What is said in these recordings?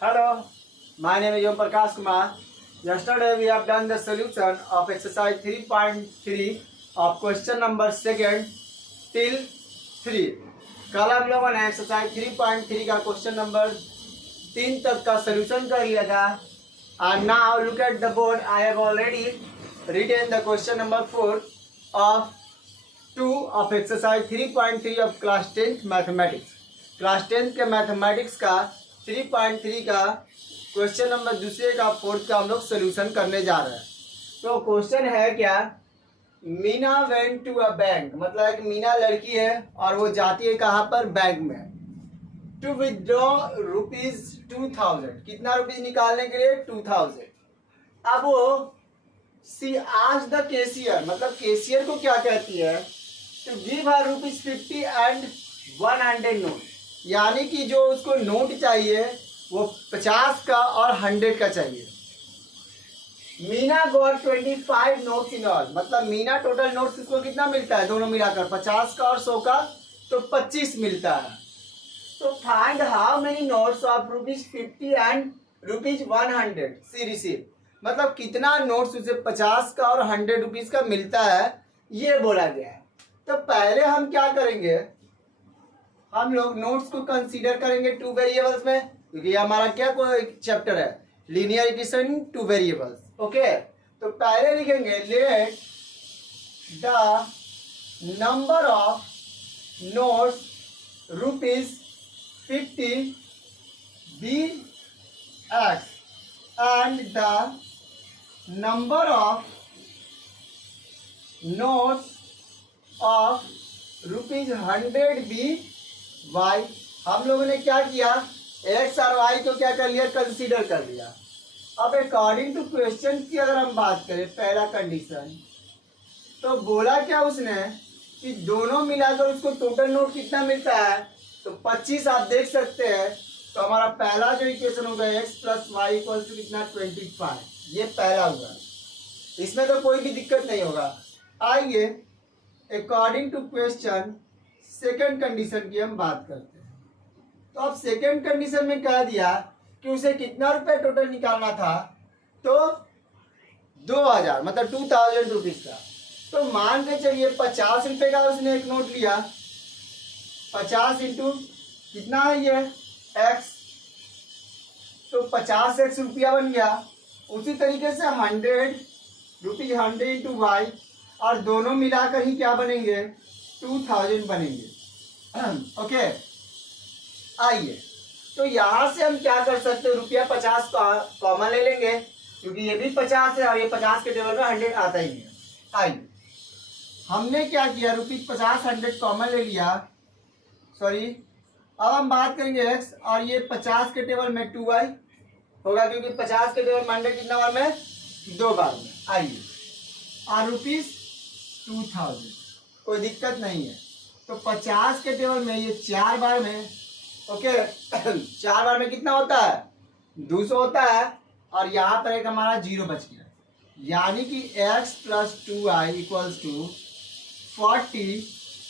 Hello, my name is Om Prakash Kumar. Yesterday we have done the solution of exercise 3.3 of question number second till 3. कल हम लोगों ने exercise 3.3 का question number 3 तक का solution कर लिया था. And now look at the board. I have already written the question number 4 of 2 of exercise 3.3 of class 10th mathematics. Class 10th के मैथमेटिक्स का 3.3 का क्वेश्चन नंबर दूसरे का 4th का हम लोग सोल्यूशन करने जा रहे हैं. तो क्वेश्चन है क्या, Meena went to a bank, मतलब एक मीना लड़की है और वो जाती है कहाँ पर, बैंक में, टू विथड्रॉ ₹2000. कितना रुपीज निकालने के लिए, 2000. अब वो सी आज द कैशियर, मतलब कैशियर को क्या कहती है, to give her ₹50 and 100 note, यानी कि जो उसको नोट चाहिए वो 50 का और 100 का चाहिए. Meena got 25 notes in all, मतलब मीना टोटल नोट्स इसको कितना मिलता है, दोनों मिलाकर 50 का और 100 का, तो 25 मिलता है. तो find how many notes of ₹50 and ₹100 she receive, मतलब कितना नोट्स उसे 50 का और 100 रुपीज का मिलता है, ये बोला गया है. तो पहले हम क्या करेंगे, हम लोग नोट्स को कंसीडर करेंगे 2 वेरिएबल्स में, क्योंकि हमारा क्या कोई चैप्टर है, लीनियर इक्वेशन 2 वेरिएबल्स. ओके, तो पहले लिखेंगे let the number of notes ₹50 be x and the number of notes of ₹100 be y. हम लोगों ने क्या किया, x और y को क्या कर लिया, कंसीडर कर लिया. अब अकॉर्डिंग टू क्वेश्चन की अगर हम बात करें, पहला कंडीशन तो बोला क्या उसने कि दोनों मिलाकर उसको टोटल नोट कितना मिलता है, तो 25 आप देख सकते हैं. तो हमारा पहला जो इक्वेशन होगा x + y = कितना, 25. ये पहला होगा, इसमें तो कोई भी दिक्कत नहीं होगा. आइए according to question second condition की हम बात करते हैं. तो अब सेकंड कंडीशन में कह दिया कि उसे कितना रुपए टोटल निकालना था, तो 2000, मतलब 2000 रुपीज का. तो मान के चलिए 50 रुपए का उसने एक नोट लिया, 50 इंटू कितना है ये x, तो 50x रुपया बन गया. उसी तरीके से 100 रुपीज 100 इंटू y, और दोनों मिलाकर ही क्या बनेंगे, 2000 बनेंगे. ओके, आइए तो यहां से हम क्या कर सकते हैं, ₹50 कॉमन ले लेंगे, क्योंकि ये भी 50 है और ये 50 के टेबल में 100 आता ही है. आइए हमने क्या किया, ₹50 100 कॉमन ले लिया. सॉरी, अब हम बात करेंगे x, और ये 50 के टेबल में 2y होगा, क्योंकि 50 के टेबल में 100 कितना बार में, 2 बार में. आइए, और ₹2000, कोई दिक्कत नहीं है. तो 50 के टेबल में ये 4 बार में, ओके 4 बार में कितना होता है, 200 होता है, और यहाँ पर एक हमारा 0 बच गया, यानी कि x + 2y = 40.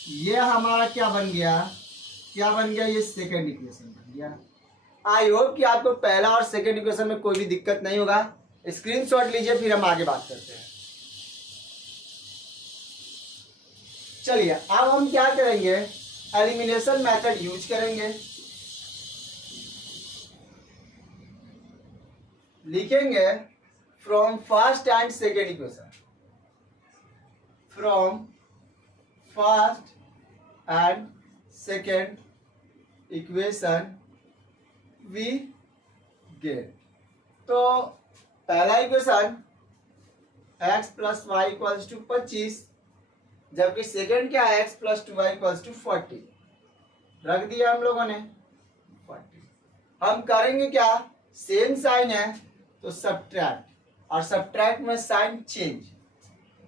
ये हमारा क्या बन गया, ये सेकंड इक्वेशन बन गया. आई होप कि आपको पहला और सेकंड इक्वेशन में कोई भी दिक्कत नहीं होगा. स्क्रीनशॉट लीजिए, फिर हम आगे बात करते हैं. चलिए अब हम क्या करेंगे, एलिमिनेशन मेथड यूज करेंगे. लिखेंगे from first and second equation, from first and second equation we get. तो पहला इक्वेशन x + y = 25, जबकि सेकेंड क्या है, x + 2y = 40. रख दिया हम लोगों ने 40. हम करेंगे क्या, सेम साइन है तो सब्ट्रैक्ट, और सब्ट्रैक्ट में साइन चेंज,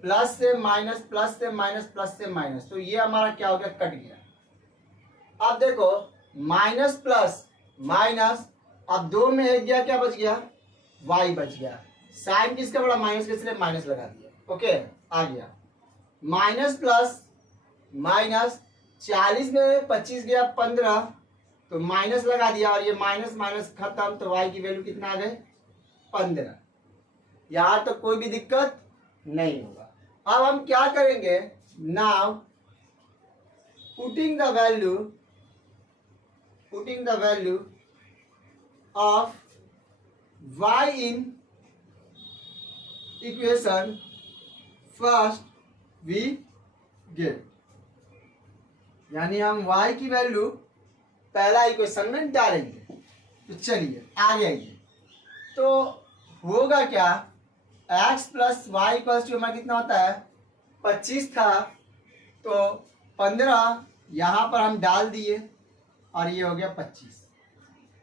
प्लस से माइनस, प्लस से माइनस, प्लस से माइनस. तो ये हमारा क्या हो गया, कट गया. अब देखो माइनस प्लस माइनस, अब 2 में एक गया, क्या बच गया, y बच गया. साइन किसका बड़ा, माइनस का, इसलिए माइनस लगा दिया. ओके, आ गया. माइनस प्लस माइनस, 40 में 25 गया 15, तो माइनस लगा दिया और ये माइनस माइनस खत्म, तो y की वैल्यू कितना आ गए 15। यहाँ तो कोई भी दिक्कत नहीं होगा। अब हम क्या करेंगे, now putting the value of y in equation first we get, यानी हम y की वैल्यू पहला इक्वेशन में डालेंगे। तो चलिए आगे आइए, तो होगा क्या, x plus y equals to हमारा कितना होता है 25 था, तो 15 यहाँ पर हम डाल दिए और ये हो गया 25,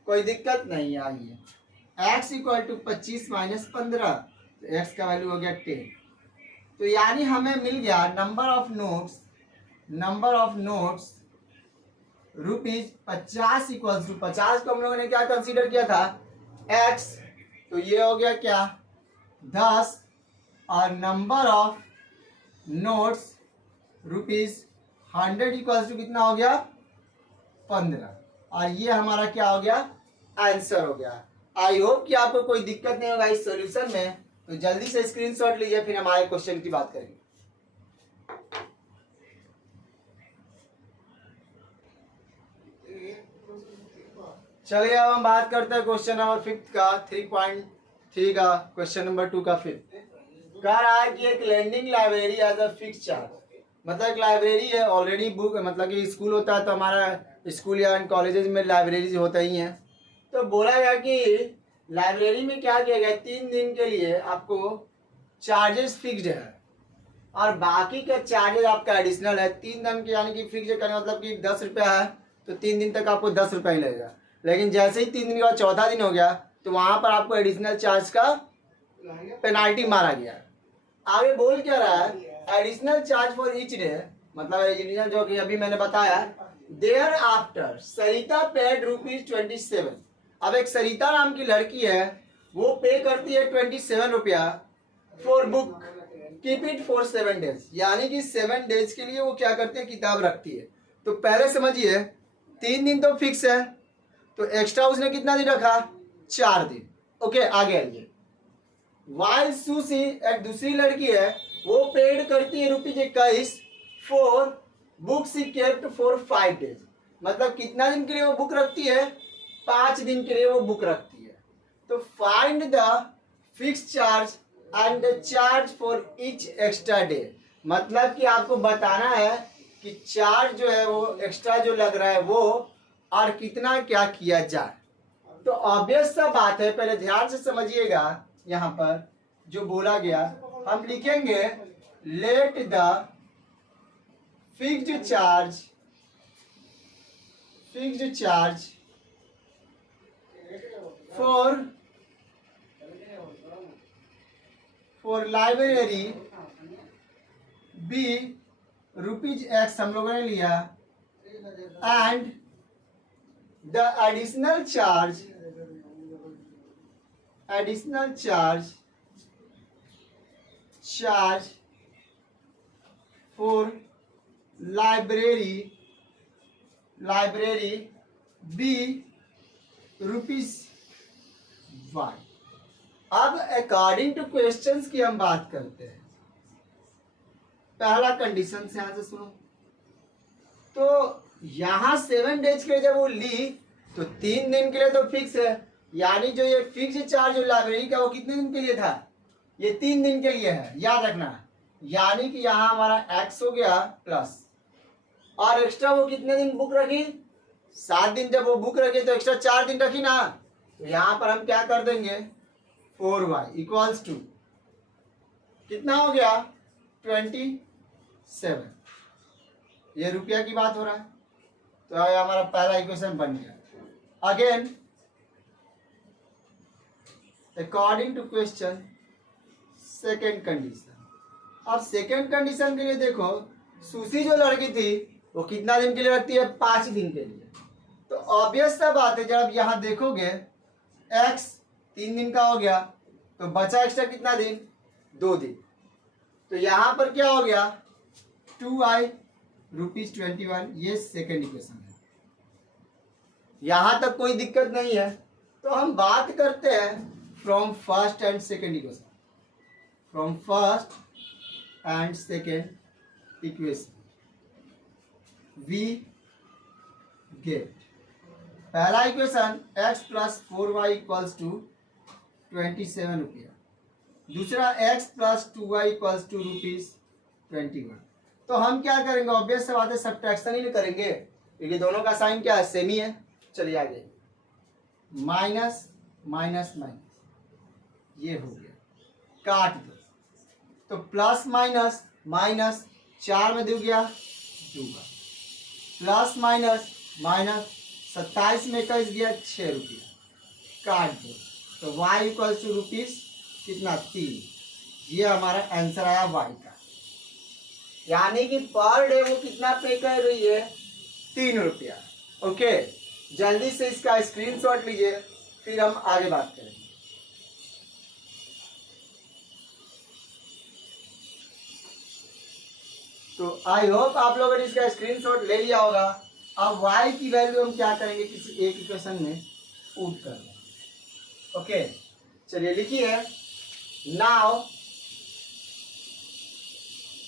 कोई दिक्कत नहीं। आइए x इक्वल टू 25 माइनस 15, तो x का वैल्यू हो गया 10। तो यानी हमें मिल गया number of notes rupees 50 equals to 50 को हम लोगों ने क्या कंसीडर किया था x, तो ये हो गया क्या 10, और number of notes rupees 100 equals to कितना हो गया 15, और ये हमारा क्या हो गया आंसर हो गया। आई होप कि आपको कोई दिक्कत नहीं होगा इस सॉल्यूशन में, तो जल्दी से स्क्रीनशॉट लीजिए, फिर हमारे क्वेश्चन की बात करेंगे। चलिए अब हम बात करते हैं क्वेश्चन नंबर 5 का, 3.3 का, क्वेश्चन नंबर 2 का 5 कह रहा है कि एक lending library as a fix charge, मतलब एक लाइब्रेरी है ऑलरेडी बुक, मतलब कि स्कूल होता है तो हमारा स्कूल या कॉलेजेस में लाइब्रेरीज होता ही हैं। तो बोला गया कि लाइब्रेरी में क्या किया गया 3 दिन के लिए आपको चार्जेस फिक्स्ड है और बाकी का चार्जेस आपका एडिशनल है। 3 दिन के यानी कि फिक्स करने मतलब कि 10 रुपया है, तो 3 दिन तक आपको 10 रुपया ही लगेगा। लेकिन जैसे ही 3 दिन के बाद चौथा दिन हो गया तो वहां पर आपको एडिशनल चार्ज का पेनाल्टी मारा गया। आगे बोल क्या रहा है, additional charge for each day, मतलब एडिशनल जो कि अभी मैंने बताया, देयर आफ्टर सरिता पेड ₹27। अब एक सरिता नाम की लड़की है, वो पे करती है 27 रुपया for book, keep it for 7 days, यानी कि 7 डेज के लिए वो क्या करती है किताब रखती है। तो पहले समझिए 3 दिन तो फिक्स है, तो एक्स्ट्रा उसने कितना दिन रखा 4 दिन। ओके आगे आइए, वाइल सुशी एक दूसरी लड़की है, वो पेड करती है ₹21 for book she kept for 5 days, मतलब कितना दिन के लिए वो बुक रखती है 5 दिन के लिए वो बुक रखती है। तो find the fix charge and the charge for each extra day, मतलब कि आपको बताना है कि चार्ज जो है वो एक्स्ट्रा जो लग रहा है वो और कितना क्या किया जाए। तो ऑब्वियस सा बात है, पहले ध्यान से समझिएगा, यहाँ पर जो बोला गया हम लिखेंगे let the fixed charge for library be ₹X हम लोगों ने लिया, and the additional charge for library be ₹Y। अब अकॉर्डिंग टू क्वेश्चंस की हम बात करते हैं। पहला कंडीशन से यहां से सुनो, तो यहां 7 डेज के लिए जब वो ली तो 3 दिन के लिए तो फिक्स है, यानी जो ये फिक्स चार्ज लाइब्रेरी का वो कितने दिन के लिए था, ये 3 दिन के लिए है, याद रखना। यानी कि यहाँ हमारा x हो गया प्लस, और एक्स्ट्रा वो कितने दिन बुक रखी 7 दिन, जब वो बुक रखी तो एक्स्ट्रा 4 दिन रखी ना, तो यहाँ पर हम क्या कर देंगे 4y इक्वल्स टू कितना हो गया 27, ये रुपया की बात हो रहा है, तो हमारा पहला इक्वेशन बन गया। Again according to question second condition, अब सेकेंड कंडीशन के लिए देखो, सुशी जो लड़की थी वो कितना दिन के लिए रखती है 5 दिन के लिए, तो ऑब्वियस सा बात है जब यहाँ देखोगे x 3 दिन का हो गया तो बचा एक्स्ट्रा कितना दिन 2 दिन, तो यहाँ पर क्या हो गया 2i ₹21, ये सेकेंड इक्वेशन है। यहाँ तक कोई दिक्कत नहीं है। तो हम बात करते हैं from first and second equation. From first and second equation we get पहला equation x plus 4y equals to 27 रुपया, दूसरा x plus 2y equals to ₹21। तो हम क्या करेंगे, ऑब्वियस से बात है सब्ट्रैक्शन ही करेंगे क्योंकि दोनों का साइन क्या है, सेम ही है। चलिए आगे, माइनस माइनस माइनस ये हो गया, काट दो तो प्लस माइनस माइनस 4 में दो गया 2 प्लस माइनस माइनस 27 में 21 गया 6 रुपया, काट दो तो y इक्वल्स टू रुपीज कितना 3। ये हमारा आंसर आया y का, यानी कि पर डे वो कितना पे कर रही है, 3 रुपया। ओके, जल्दी से इसका स्क्रीनशॉट लीजिए, फिर हम आगे बात करेंगे। तो आई होप आप लोगों ने इसका स्क्रीनशॉट ले लिया होगा। अब y की वैल्यू हम क्या करेंगे, किसी एक इक्वेशन में पुट कर देंगे। ओके, चलिए लिखिए, now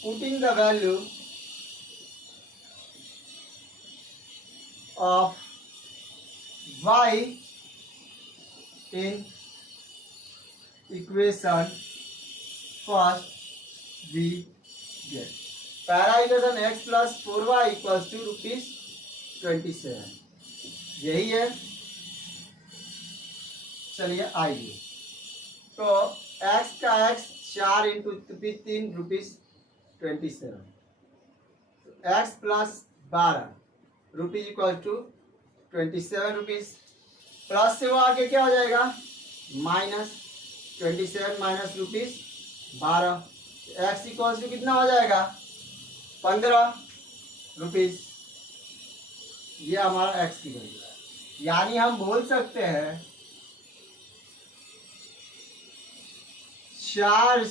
putting the value of y in equation first we get पहला equation x plus 4y equals to ₹27, यही है। चलिए आइए, तो x का x 4 into 3 ₹27, x plus 12 rupees equal to 27 rupees, plus से वो आगे क्या हो जाएगा, minus 27 minus ₹12, x equal to कितना हो जाएगा 15 रुपीज। ये हमारा x की वैल्यू है, यानी हम बोल सकते हैं charge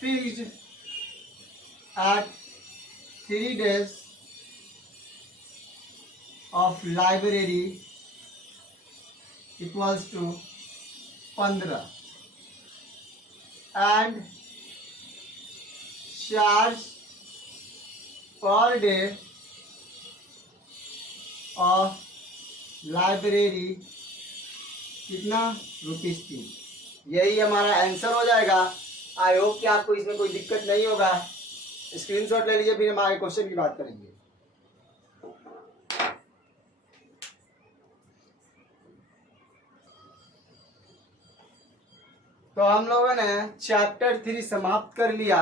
fixed at 3 days of library equals to 15 and charge per day of library कितना ₹3। यही हमारा आंसर हो जाएगा। आई होप कि आपको इसमें कोई दिक्कत नहीं होगा। स्क्रीनशॉट ले लीजिए, फिर हम आगे क्वेश्चन की बात करेंगे। तो हम लोगों ने चैप्टर 3 समाप्त कर लिया।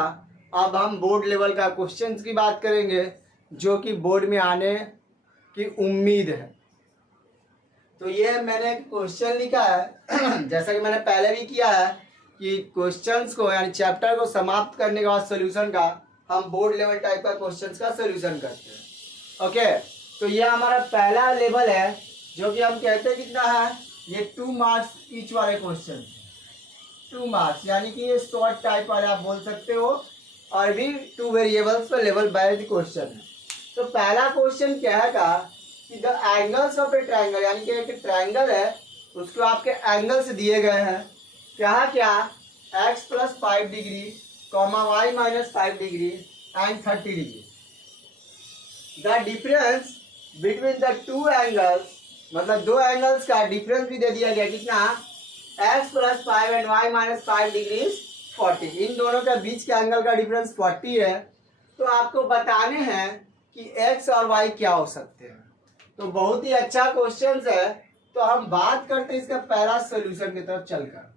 अब हम बोर्ड लेवल का क्वेश्चंस की बात करेंगे जो कि बोर्ड में आने की उम्मीद है। तो ये मैंने क्वेश्चन लिखा है जैसा कि मैंने पहले भी किया है कि क्वेश्चंस को यानी चैप्टर को समाप्त करने के बाद सॉल्यूशन का हम बोर्ड लेवल टाइप का क्वेश्चंस का सॉल्यूशन करते हैं। ओके, तो ये हमारा पहला लेवल है जो कि हम कहते हैं कितना है, ये 2 मार्क्स ईच वाले क्वेश्चन, 2 मार्क्स, यानी कि ये शॉर्ट टाइप वाले आप बोल सकते हो, और भी 2 वेरिएबल्स पर लेवल बेस्ड क्वेश्चन है। तो पहला क्वेश्चन क्या है का कि the angles of A triangle, यानी कि एक ट्राइंगल है उसको आपके एंगल्स दिए गए हैं, क्या x plus 5 degree comma y minus 5 degree and 30 degree. The difference between the 2 angles, मतलब 2 एंगल्स का डिफरेंस भी दे दिया गया, कितना, x plus 5 and y minus 5 degree 40। इन दोनों का बीच के एंगल का डिफरेंस 40 है। तो आपको बताने हैं कि x और y क्या हो सकते हैं। तो बहुत ही अच्छा क्वेश्चन है। तो हम बात करते हैं इसका पहला सोल्यूशन की तरफ चलकर।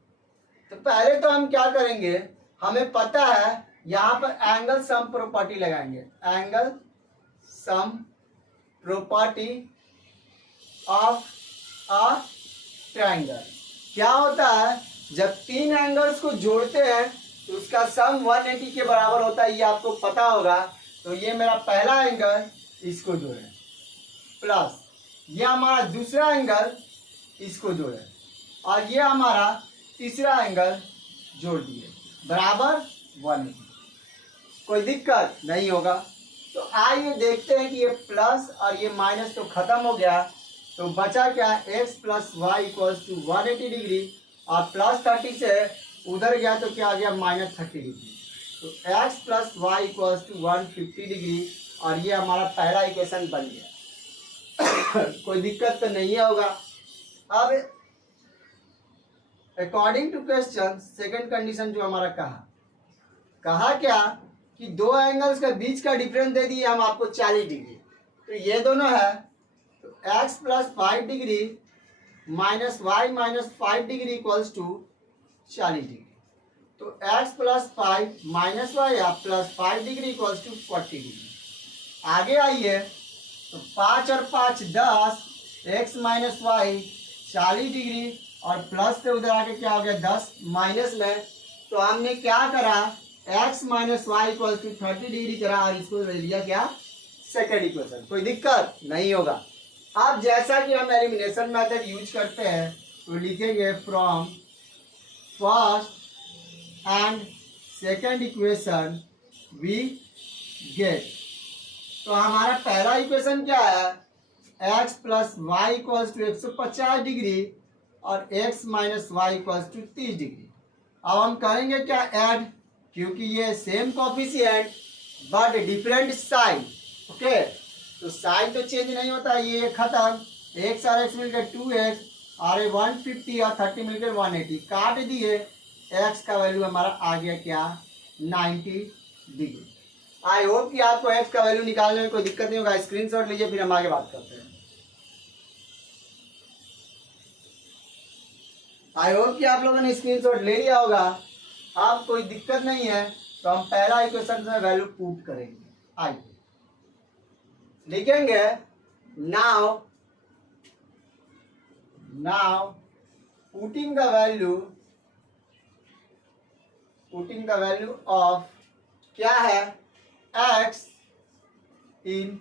तो पहले तो हम क्या करेंगे, हमें पता है यहाँ पर एंगल सम प्रॉपर्टी लगाएंगे, angle sum property of a triangle. क्या होता है, जब 3 एंगल्स को जोड़ते हैं तो उसका सम 180 के बराबर होता है, ये आपको पता होगा। तो ये मेरा पहला एंगल, इसको जोड़े, प्लस ये हमारा दूसरा एंगल, इसको जोड़े, और ये हमारा तीसरा एंगल जोड़ दिए, बराबर 180। कोई दिक्कत नहीं होगा। तो आइए देखते हैं कि ये प्लस और ये माइनस तो खत्म हो गया, तो बचा क्या, x plus y equals to 180 degree, और प्लस 30 से उधर गया तो क्या आ गया, माइनस 30 डिग्री। तो x plus y equals to 150 degree, और ये हमारा पहला इक्वेशन बन गया। कोई दिक्कत तो नहीं होगा। अब according to question second condition जो हमारा कहा क्या कि दो एंगल्स के बीच का डिफरेंस दे दिए हम आपको 40 डिग्री, तो ये दोनों है, तो x plus 5 degree minus y minus 5 degree equals to 40 degree. तो x plus 5 minus y plus 5 degree equals to 40 degree. आगे आइए, तो 5 और 5 10, x माइनस वाई 40 डिग्री, और प्लस से उधर आके क्या हो गया 10 माइनस में, तो हमने क्या करा, x minus y equal to 30 degree करा, और इसको ले लिया क्या, सेकंड इक्वेशन। कोई दिक्कत नहीं होगा। अब जैसा कि हम एलिमिनेशन मेथड यूज करते हैं, तो लिखेंगे from first and second equation we get. तो हमारा पहला इक्वेशन क्या है, x plus y equals to 150 degree और x minus y equals to 30 degree. अब हम करेंगे क्या, ऐड, क्योंकि ये same coefficient but different sign. Okay, तो साइन तो चेंज नहीं होता, ये खत्म, x और x मिलकर 2x, और 150 और 30 मिलकर 180, काट दिए, x का वैल्यू हमारा आ गया क्या, 90 डिग्री। आई होप कि आपको x का वैल्यू निकालने में कोई दिक्कत नहीं होगा। स्क्रीनशॉट लीजिए, फिर हम आगे बात करते हैं। आई होप कि आप लोगों ने स्क्रीनशॉट ले लिया होगा। अब कोई दिक्कत नहीं है, तो हम पहला इक्वेशन में वैल्यू पुट करेंगे। आइए लिखेंगे, now putting the value of क्या है, x in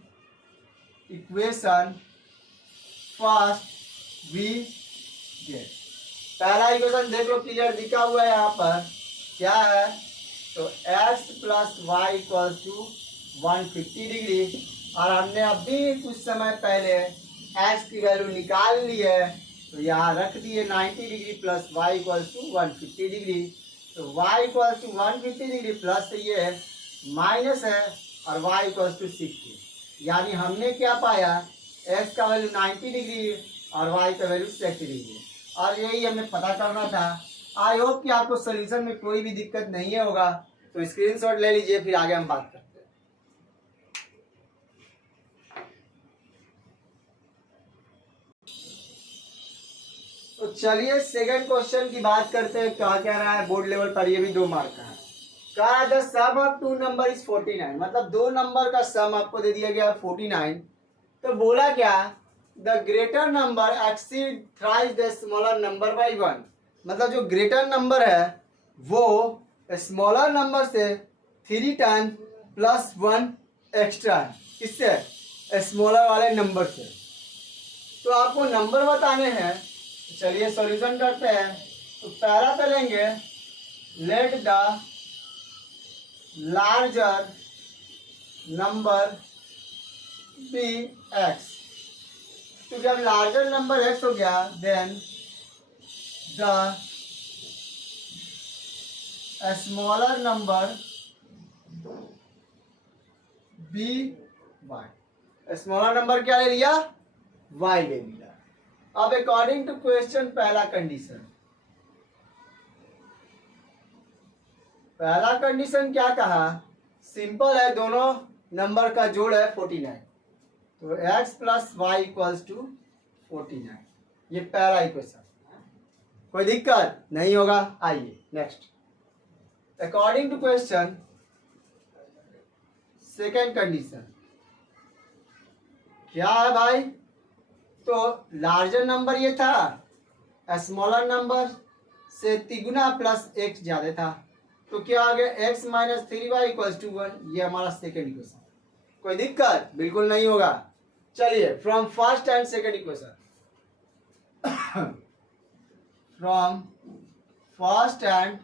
equation first we get. पहला इक्वेशन देख लो, क्लियर दिखा हुआ है यहाँ पर, क्या है, तो x plus y equals to 150 degree, और हमने अभी कुछ समय पहले x की वैल्यू निकाल ली है, तो यहाँ रख दिए 90 degree plus y equals to 150 degree. तो y equals to 150 degree plus ये माइनस है, और y इक्वल्स टू 60, यानी हमने क्या पाया, x का वैल्यू 90 डिग्री और y का वैल्यू 60 डिग्री, और यही हमें पता करना था। आई होप कि आपको सोल्यूशन में कोई भी दिक्कत नहीं होगा। तो स्क्रीनशॉट ले लीजिए, फिर आगे हम बात करते हैं। तो चलिए सेकंड क्वेश्चन की बात करते हैं। क्या कह रहा है बोर्ड लेवल पर, ये भी 2 मार्क का है। कहा the sum of 2 number is 49, मतलब 2 नंबर का सम आपको दे दिया गया 49। तो बोला क्या, the greater number exceed thrice the smaller number by 1, मतलब जो ग्रेटर नंबर है वो स्मॉलर नंबर से 3 टाइम प्लस 1 एक्स्ट्रा है, इससे स्मॉलर वाले नंबर से। तो आपको नंबर बताने हैं, चलिए सॉल्यूशन करते हैं। तो पहला पे लेंगे, let the larger number be x. तो जब लार्जर नंबर x हो गया, then the smaller number be y. Smaller number क्या ले लिया, y ले लिया। अब अकॉर्डिंग टू क्वेश्चन पहला कंडीशन क्या कहा, सिंपल है, दोनों नंबर का जोड़ है 49, तो x plus y equals to 49, ये पहला इक्वेशन, कोई दिक्कत नहीं होगा। आइए next, according to question second condition क्या है भाई, तो लार्जर नंबर ये था, स्मॉलर नंबर से तिगुना प्लस x ज्यादा था, तो क्या आ गया, x minus 3y equals to 1, ये हमारा सेकेंड इक्वेशन। कोई दिक्कत बिल्कुल नहीं होगा। चलिए from first and second equation, from first and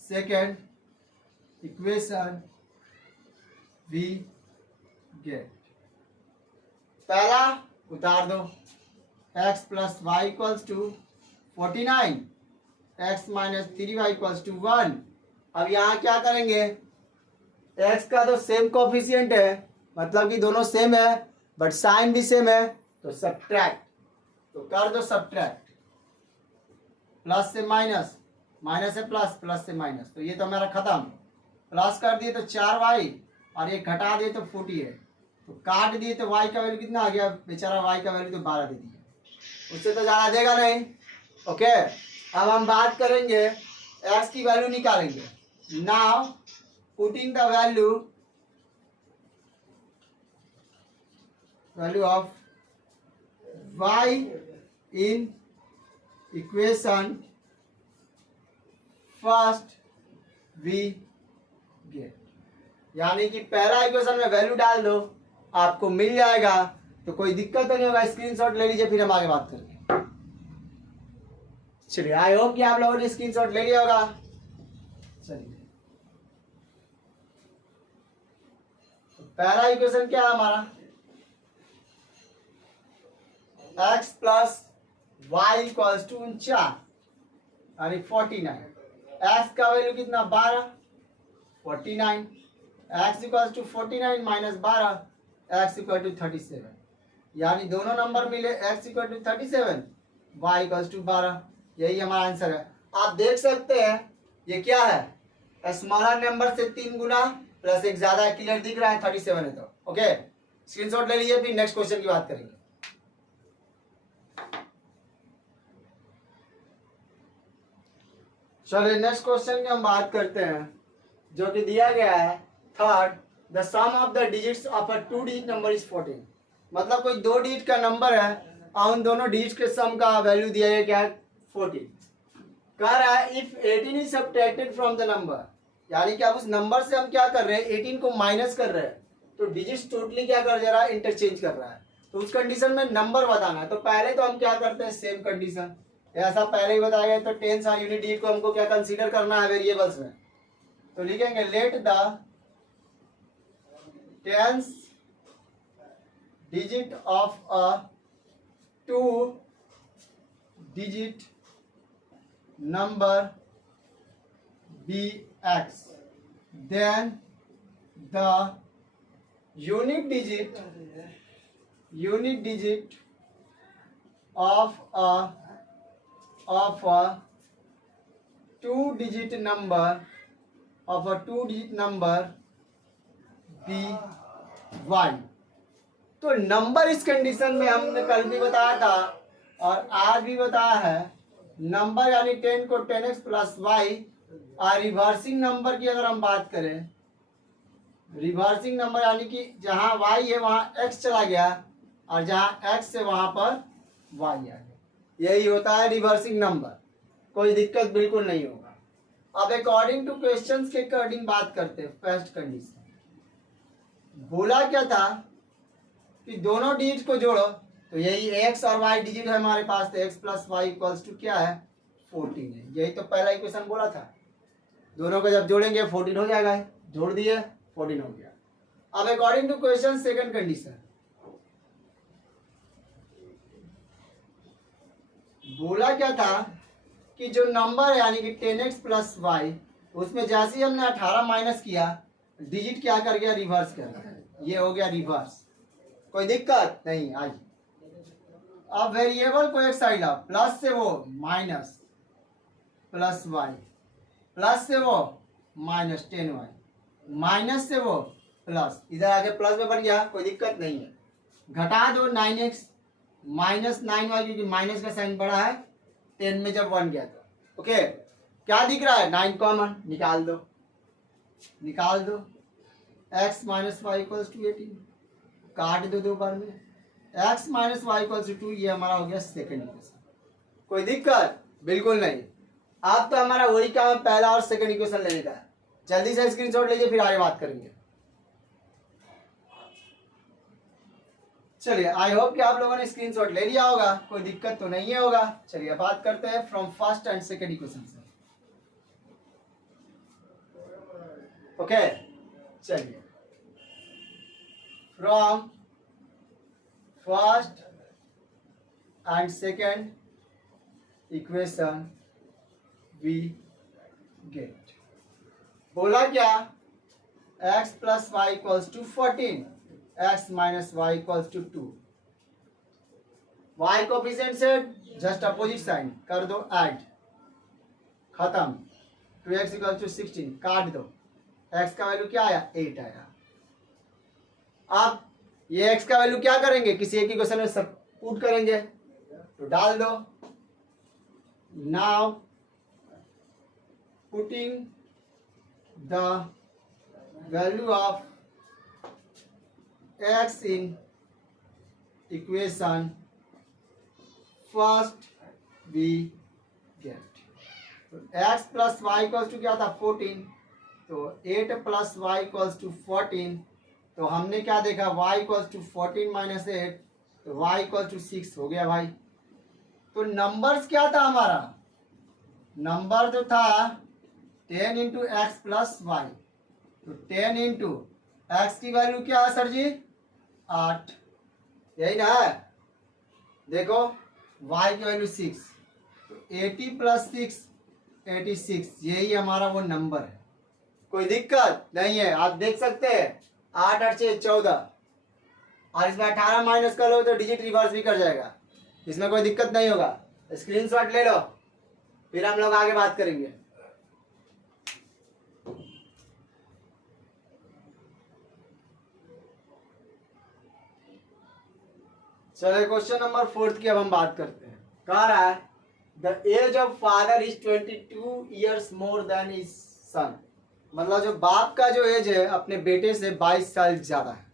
second equation we get, पहला उतार दो, x plus y equals to 49, x minus 3y equals to 1। अब यहाँ क्या करेंगे, एक्स का तो सेम कोफिशिएंट है, मतलब कि दोनों सेम है, बट साइन भी सेम है, तो सब्ट्रैक्ट, तो कर दो सब्ट्रैक्ट, प्लस से माइनस, माइनस से प्लस, प्लस से माइनस, तो ये तो हमारा खत्म। प्लस कर दिए तो 4y और ये घटा दिए तो 40 है, तो काट दिए तो y का वैल्यू कितना आ गया, बेचारा y का वैल्यू तो 12 दे दिया, उससे तो ज़्यादा देगा नहीं। ओके, अब हम बात करेंगे x की वैल्यू निकालेंगे। Now putting the value of y in equation first we get, यानी कि पहला इक्वेशन में वैल्यू डाल दो, आपको मिल जाएगा, तो कोई दिक्कत तो नहीं होगा। स्क्रीनशॉट ले लीजिए, फिर हम आगे बात करेंगे। चलिए, आई होप कि आप लोगों ने स्क्रीनशॉट ले लिया होगा। चलिए, तो पहला इक्वेशन क्या है हमारा, x plus y equals to 49 यानी 49, x का वैल्यू कितना 12, 49, x equals to 49 minus 12, x equal to 37, यानी दोनों नंबर मिले, x equal to 37, y equals to 12, यही हमारा आंसर है। आप देख सकते हैं ये क्या है, स्मॉलर नंबर से 3 गुना प्लस एक ज्यादा, क्लियर दिख रहा है, 37 है तो ओके, स्क्रीनशॉट ले लीजिए, फिर नेक्स्ट क्वेश्चन की बात करेंगे। चलिए नेक्स्ट क्वेश्चन की हम बात करते हैं, जो कि दिया गया है third, the sum of the digits of a 2 digit number is 14, मतलब कोई 2 डिजिट का नंबर है और उन दोनों डिजिट के सम का वैल्यू दिया है क्या है 14। कह रहा है if 18 is subtracted from the number, यानी कि आप उस नंबर से हम क्या कर रहे हैं 18 को माइनस कर रहे हैं, तो डिजिट्स टोटली क्या कर रहा है इंटरचेंज कर रहा है, तो उस कंडीशन में नंबर बताना है। तो पहले तो हम क्या करते हैं सेम कंडीशन, ऐसा पहले ही बताया गया, तो टेंस और यूनिट डिजिट को हमको क्या कंसीडर करना है वेरिएबल्स में, तो लिखेंगे let the tens digit of a 2 digit number be x, then the unit digit of a 2 digit number be y. तो नंबर इस कंडीशन में हमने कल भी बताया था और आज भी बताया है, नंबर यानी 10 को 10x प्लस वाई, और रिवर्सिंग नंबर की अगर हम बात करें, रिवर्सिंग नंबर यानी कि जहां y है वहां x चला गया और जहां x है वहां पर y आ गया, यही होता है रिवर्सिंग नंबर, कोई दिक्कत बिल्कुल नहीं होगा। अब अकॉर्डिंग टू क्वेश्चंस के अकॉर्डिंग बात करते हैं। फर्स्ट कंडीशन बोला क्या था कि दोनों डिजिट को जोड़ो, तो यही x और y डिजिट है हमारे पास, तो x plus y equals to क्या है 14 है, यही तो पहला इक्वेशन बोला था, दोनों को जब जोड़ेंगे 14 हो जाएगा, जोड़ दिए 14 हो गया। अब according to question second condition बोला क्या था कि जो नंबर यानी कि 10x प्लस वाई, उसमें जैसे ही हमने 18 माइनस किया, डिजिट क्या कर गया रिवर्स कर गया, ये हो गया रिवर्स, कोई दिक्कत नहीं आज। अब वेरिएबल को एक साइड लाओ, प्लस से वो माइनस प्लस वाई, प्लस से वो माइनस 10y, माइनस से वो प्लस, इधर आके प्लस में बन गया, कोई दिक्कत नहीं है। घटा दो 9x माइनस 9y, क्योंकि माइनस का साइन बड़ा है 10 में जब 1 गया तो ओके, क्या दिख रहा है 9 कॉमन, निकाल दो x minus y equals to 18, काट दो 2 बार में, x minus y equals to 2, ये हमारा हो गया सेकंड इक्वेशन, कोई दिक्कत बिल्कुल नहीं। अब तो हमारा वही काम है, पहला और सेकंड इक्वेशन लेने का है, जल्दी से स्क्रीनशॉट लीजिए फिर आगे बात करेंगे। चलिए, आई होप कि आप लोगों ने स्क्रीनशॉट ले लिया होगा, कोई दिक्कत तो नहीं होगा। चलिए बात करते हैं from first and second equation से। ओके, चलिए from first and second equation we get. बोला क्या, x plus y equals to 14, x minus y equals to 2। y coefficient से जस्ट अपोजिट साइन कर दो, ऐड, खत्म। 2x इक्वल्स टू 16 काट दो, x का वैल्यू क्या आया, 8 आया। अब ये x का वैल्यू क्या करेंगे, किसी एक इक्वेशन में सब पुट करेंगे, तो डाल दो। Now putting the value of x in equation first we get, तो x plus y equals to क्या था 14, तो 8 प्लस वाई इक्वल्स टू 14, तो हमने क्या देखा y इक्वल्स टू 14 माइनस 8, तो y इक्वल्स टू 6 हो गया भाई। तो नंबर्स क्या था हमारा, नंबर जो था 10 इंटू एक्स प्लस वाई, तो 10 इंटू एक्स की वैल्यू क्या है सर जी, 8, यही ना है। देखो y की वैल्यू 6, तो 80 प्लस 6 86, यही हमारा वो नंबर है। कोई दिक्कत नहीं है, आप देख सकते हैं 8 8 से 14, और इसमें 18 माइनस कर लो तो डिजिट रिवर्स भी कर जाएगा, इसमें कोई दिक्कत नहीं होगा। स्क्रीनशॉट ले लो, फिर हम लोग आगे बात करेंगे। चलिए क्वेश्चन नंबर 4 की अब हम बात करते हैं। कह रहा है the age of father is 22 years more than his son, मतलब जो बाप का जो एज है अपने बेटे से 22 साल ज्यादा है।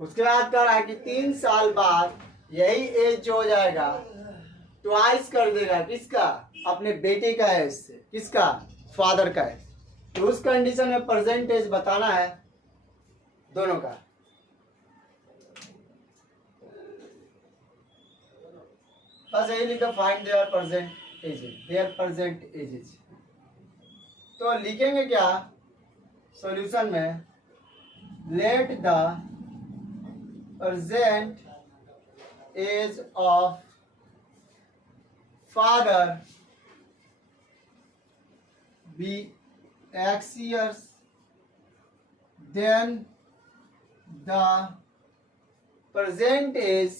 उसके बाद कह रहा है कि 3 साल बाद यही एज जो हो जाएगा ट्वाइस कर देगा, किसका, अपने बेटे का एज से, किसका, फादर का एज। तो उस कंडीशन में प्रेजेंट एज बताना है दोनों का। बस यही लिखो, find their present ages, their present ages. तो लिखेंगे क्या सॉल्यूशन में, let the present age of father be x years, then the present age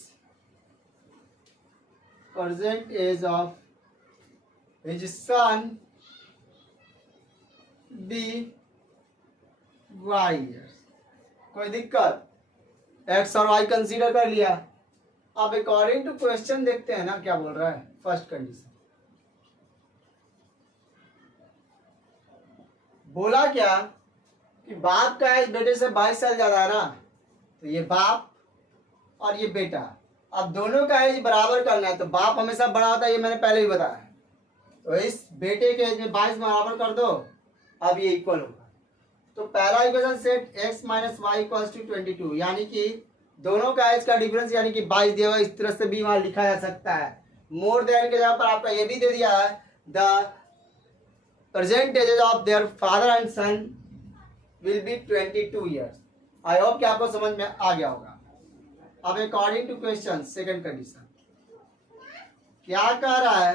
of his son be y years। कोई दिक्कत, x और y कंसीडर कर लिया। अब अकॉर्डिंग टू क्वेश्चन देखते हैं ना क्या बोल रहा है। फर्स्ट कंडीशन बोला क्या कि बाप का एज बेटे से 22 साल ज्यादा है ना, तो ये बाप और ये बेटा, अब दोनों का एज बराबर करना है, तो बाप हमेशा बड़ा होता है, ये मैंने पहले ही बताया है। तो इस बेटे के एज में 22 बराबर कर दो, अब ये इक्वल होगा। तो पहला equation set x minus y equals to 22, यानी कि दोनों का एज का डिफरेंस यानी कि 22 दिया हुआ, इस तरह से भी वहां लिखा जा सकता है। मोर देन के जगह पर आपका ये भी दे दिया है, the present age of their father and son will be 22 years. I hope कि आपको समझ में आ गया होगा। अब according to question second condition क्या कह रहा है,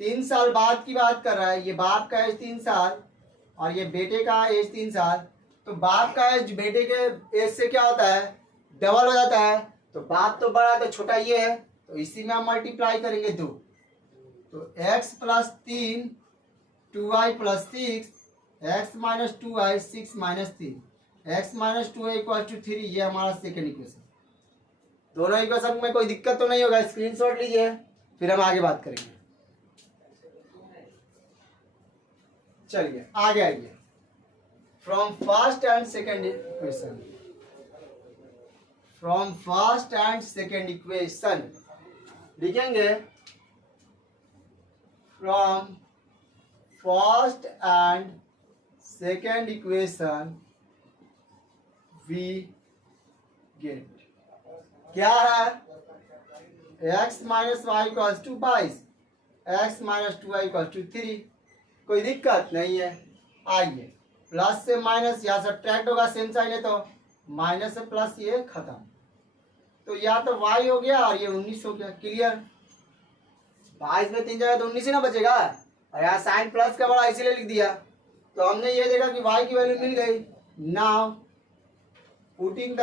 3 साल बाद की बात कर रहा है। ये बाप का एज 3 साल और ये बेटे का एज 3 साल, तो बाप का एज बेटे के एज से क्या होता है, डबल हो जाता है। तो बाप तो बड़ा है तो छोटा ये है, तो इसी में हम मल्टीप्लाई करेंगे 2, तो x plus 3 2y plus 6, x minus 2y 6 minus 3, x minus 2y equal to 3, ये हमारा सेकेंड इक्वेशन। दोनों इक्वेशन में कोई दिक्कत तो नहीं होगा, स्क्रीनशॉट लीजिए, फिर हम आगे बात करेंगे। चलिए आगे आइए। From first and second equation, from first and second equation लिखेंगे, from first and second equation we get क्या है, x minus y equals to 22, x minus 2y equals to 3। कोई दिक्कत नहीं है। आइए प्लस से माइनस, यहाँ सब्ट्रैक्ट होगा, सेम साइन है तो माइनस से प्लस, ये खत्म। तो या तो y हो गया और ये 19 हो गया। क्लियर। 22 में 3 जगह तो 19 ही ना बचेगा, और यहाँ साइन प्लस का बड़ा इसीलिए लिख दिया। तो हमने ये देखा कि y की वैल्यू मिल गई। Now putting the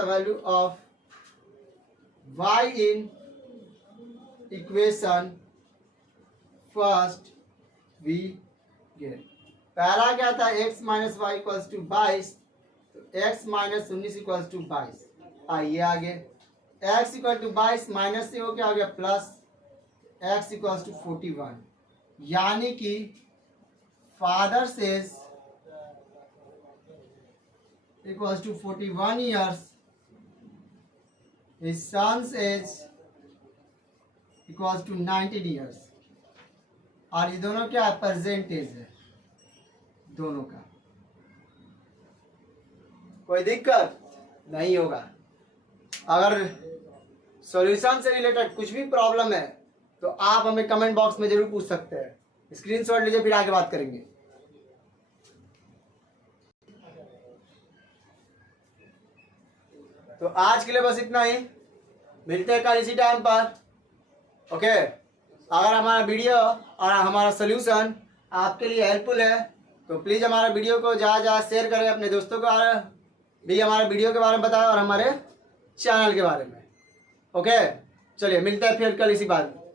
value of y in equation first we get. पहला क्या था, x minus y equals to 22, तो x माइनस 19 इक्वल्स टू 22। आइए आगे, x इक्वल टू 22 माइनस से हो क्या हो गया प्लस, x इक्वल्स टू 41, यानी कि father's age equals to 41 years, his son's age equals to 19 years. और ये दोनों क्या प्रेजेंट एज है दोनों का। कोई दिक्कत नहीं होगा। अगर सॉल्यूशन से रिलेटेड कुछ भी प्रॉब्लम है तो आप हमें कमेंट बॉक्स में जरूर पूछ सकते हैं। स्क्रीनशॉट लीजिए, फिर आगे बात करेंगे। तो आज के लिए बस इतना ही, मिलते हैं कल इसी टाइम पर। ओके, अगर हमारा वीडियो और हमारा सोल्यूशन आपके लिए हेल्पफुल है तो प्लीज़ हमारे वीडियो को ज़्यादा शेयर करें, अपने दोस्तों को भी हमारे वीडियो के बारे में बताएं और हमारे चैनल के बारे में। ओके, चलिए मिलते हैं फिर कल इसी बात में।